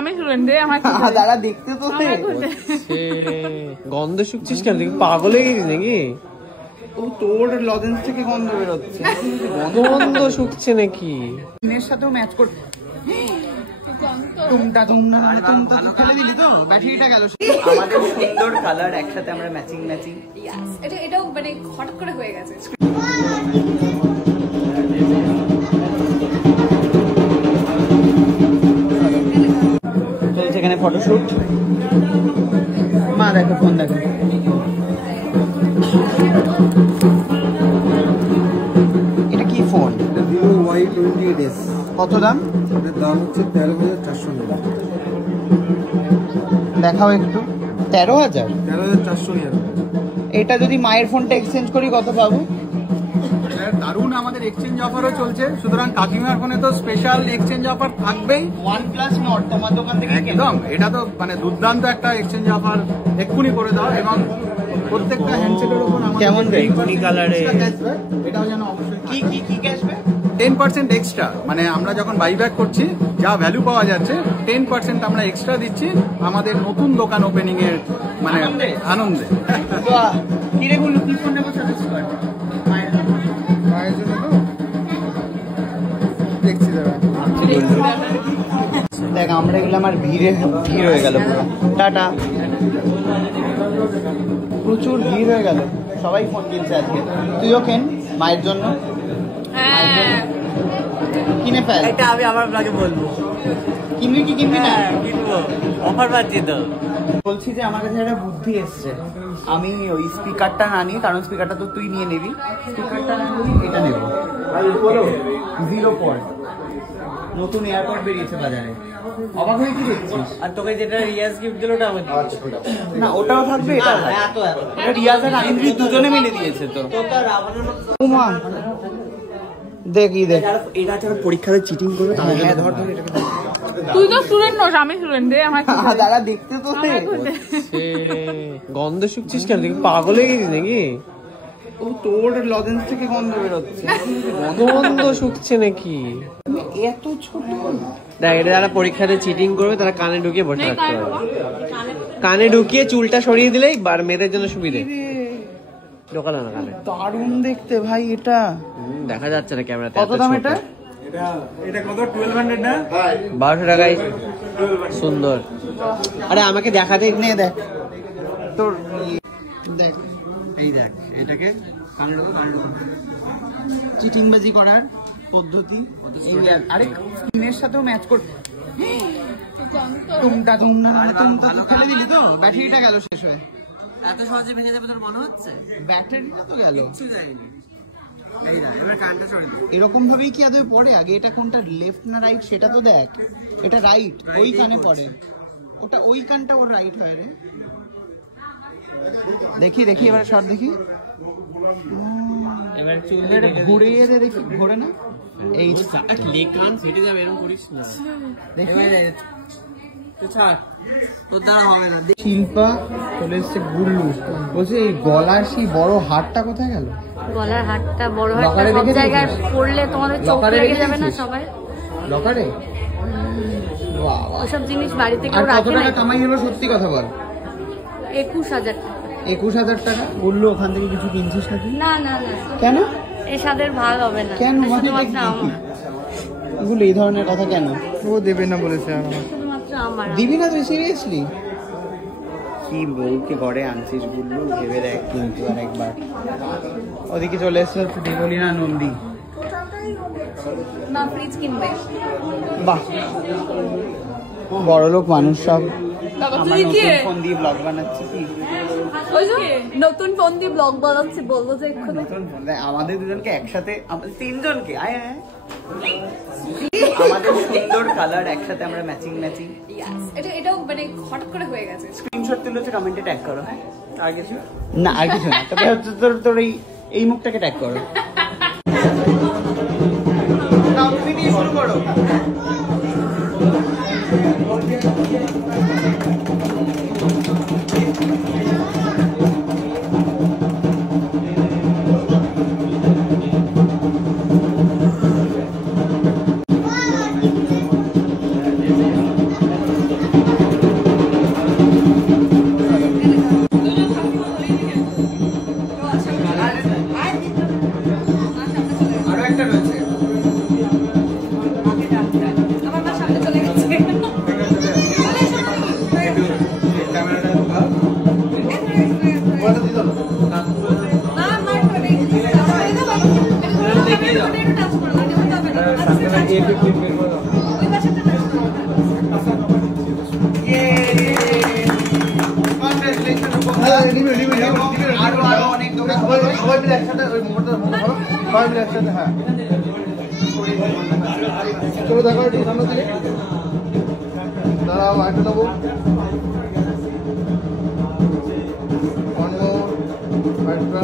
আমি স্টুডেন্ট দে আমার দাদা দেখতে তো গন্ধ শুকছিস কেন? পাগল হয়ে গেছিস নাকি? ও তোর লজেন্স থেকে গন্ধ বেরোচ্ছে। গন্ধ শুকছে নাকি? এর সাথেও ম্যাচ কর। তুমটা তুমনা তুমটা ফেলে দিলি তো ব্যাটারিটা গেল। আমাদের সুন্দর কালার একসাথে আমরা ম্যাচিং ম্যাচিং। এটাও মানে হঠাৎ করে হয়ে গেছে। চলছে এখানে ফটোশুট। মা দেখো ফোন দেখো। এটা কি ফোন? Vivo Y28s। কত দাম? এর দাম হচ্ছে 13,400 টাকা। দেখাও একটু। 13,000? 13,400 টাকা। এটা যদি মায়ের ফোনটা এক্সচেঞ্জ করি কত পাবো? দারুণ আমাদের এক্সচেঞ্জ অফারও চলছে, সুতরাং কাকিমার ফোনে তো স্পেশাল এক্সচেঞ্জ অফার থাকবেই। OnePlus Nord তোমার দোকান থেকে একদম, এটা তো মানে দুর্দান্ত একটা এক্সচেঞ্জ অফার এক্ষুনি করে দাও এবং প্রত্যেকটা হ্যান্ডসেটের উপর কেমন বেগুনি কালারে এটাও যেন অবশ্যই কি কি কি ক্যাশব্যাক? 10% এক্সট্রা, মানে আমরা যখন বাইব্যাক করছি যা ভ্যালু পাওয়া যাচ্ছে 10% আমরা এক্সট্রা দিচ্ছি আমাদের নতুন দোকান ওপেনিং এর মানে আনন্দে। বাহ, কি রে গুলো কি ফোন নেবো সাজেস্ট কর। মায়ের জন্য তো দেখছি দাদা। দেখ আমরা এগুলো আমার ভিড় হয়ে গেল পুরো। টাটা। প্রচুর ভিড় হয়ে গেল, সবাই ফোন কিনছে আজকে। তুইও কেন মায়ের জন্য? কিনে ফেল। এটা আমি আমার ব্লগে বলবো। কিনবি কি কিনবি না? কিনবো, অফার পাচ্ছি তো। বলছি যে আমার কাছে একটা বুদ্ধি এসছে। আমি ওই স্পিকারটা না নিই, কারণ স্পিকারটা তো তুই নিয়ে নিবি। স্পিকারটা না নিই, এটা নেব। 0 পয়েন্ট নতুন এয়ারপড বেরিয়েছে বাজারে। অবাক হয়ে কি দেখছিস? আর তোকে যেটা রিয়াজ গিফট দিল ওটা আমার না ওটাও থাকবে, এটা রিয়াজ আর আইনদ্রিত দুজনে মিলে দিয়েছে তো। উমা দেখি দেখ, এরা যারা পরীক্ষাতে চিটিং করবে তাহলে ধর ধর এটাকে। তুই তো স্টুডেন্ট নস, আমি স্টুডেন্ট দে আমার দাদা দেখতে তো গন্ধ শুকছিস কেন? পাগল হয়ে গেছিস নাকি? ও তোর লজেন্স থেকে গন্ধ বেরোচ্ছে। গন্ধ শুকছে নাকি? এত ছোট। দেখ, এটা যারা পরীক্ষাতে চিটিং করবে তারা কানে ঢুকিয়ে বসে থাকতে পারবে। কানে ঢুকিয়ে চুলটা সরিয়ে দিলেই বার মেয়েদের জন্য সুবিধে। ঢোকালো না কানে। দারুণ দেখতে ভাই এটা। দেখা যাচ্ছে না ক্যামেরাতে। কত দাম এটা? এটা কত? 1200 না? 1200 টাকায় সুন্দর। আরে আমাকে দেখাতে নে দেখ তোর দেখ, এই দেখ এটাকে কানে ঢোকা, কানে ঢোকা। চিটিংবাজি করার পদ্ধতি। আরে স্ক্রিনের সাথেও ম্যাচ কর। তুমটা তুমনা তুমটা ফেলে দিলি তো ব্যাটারিটা গেল শেষ হয়ে। এত সহজে ভেঙে যাবে তোর মনে হচ্ছে? ব্যাটারিটা তো গেল। কিছু যায়নি। এই দেখ, এবার কানটা সরিয়ে দে। এরকম ভাবেই কি আদৌ পড়ে? আগে এটা কোনটা লেফট না রাইট সেটা তো দেখ। এটা রাইট, ওই কানে পড়ে। ওটা ওই কানটা ওর রাইট হয় রে। দেখি দেখি এবার শর্ট দেখি। এবার চুল এটা ঘুরিয়ে দে দেখি, ঘোরে না? এই কান ফেটে যাবে, এরকম করিস না। দেখি। তো ছাড়, তোর দ্বারা হবে না। শিল্পা চলে এসছে গুল্লু। বলছে এই গলার সেই বড় হারটা কোথায় গেল? গলার হারটা বড় হারটা লকারে সব রেখে জায়গায় দিয়েছিস? পড়লে তোমাদের চোখ লকারে লেগে রেখে যাবে না দিয়েছিস? সবাই? লকারে? বাবা, ওসব জিনিস বাড়িতে আর কেউ কত রাখে না। টাকা কামাই হলো সত্যি কথা বল? 21,000 টাকা। 21,000 টাকা। বললো ওখান থেকে কিছু কিনছিস নাকি? না না না, কেন? এ স্বাদের ভাগ হবে না। কেন? এটা শুধুমাত্র আমার, এগুলো এই ধরনের কথা কেন? ও দেবে না বলেছে। শুধুমাত্র আমার। দিবি না তুই? সিরিয়াসলি? কি বউকে ঘরে আনছিস গুল্লু, ভেবে দেখ কিন্তু আরেকবার। ওদিকে চলে এসছে দেবলীনা নন্দী। না ফ্রিজ কিনবে। বাহ, বড়লোক মানুষ সব। বাবা আমার তুই কি? নতুন ফোন দিয়ে ব্লগ বানাচ্ছি কি? ওই যে নতুন ফোন দিয়ে ব্লগ বানাচ্ছি বলবো যে এক্ষুনি। নতুন ফোন দেখ, আমাদের দুজনকে একসাথে, আমাদের তিনজনকে আয় আয় আমাদের সুন্দর কালার একসাথে আমরা ম্যাচিং ম্যাচিং। এটাও মানে হঠাৎ করে হয়ে গেছে। স্ক্রিনশট তুলে হচ্ছে কমেন্টে ট্যাগ করো। আর কিছু না, আর কিছু না। তবে হচ্ছে তোর তোর এই মুখটাকে ট্যাগ করো। নাও তুমি দিয়ে শুরু করো। আরো অনেক দোকান সবাই মিলে একসাথে ওই মোটরটা সবাই মিলে একসাথে হ্যাঁ চলো দেখো একটু সামনে থেকে দাঁড়াও একটা দেবো অন্য একটা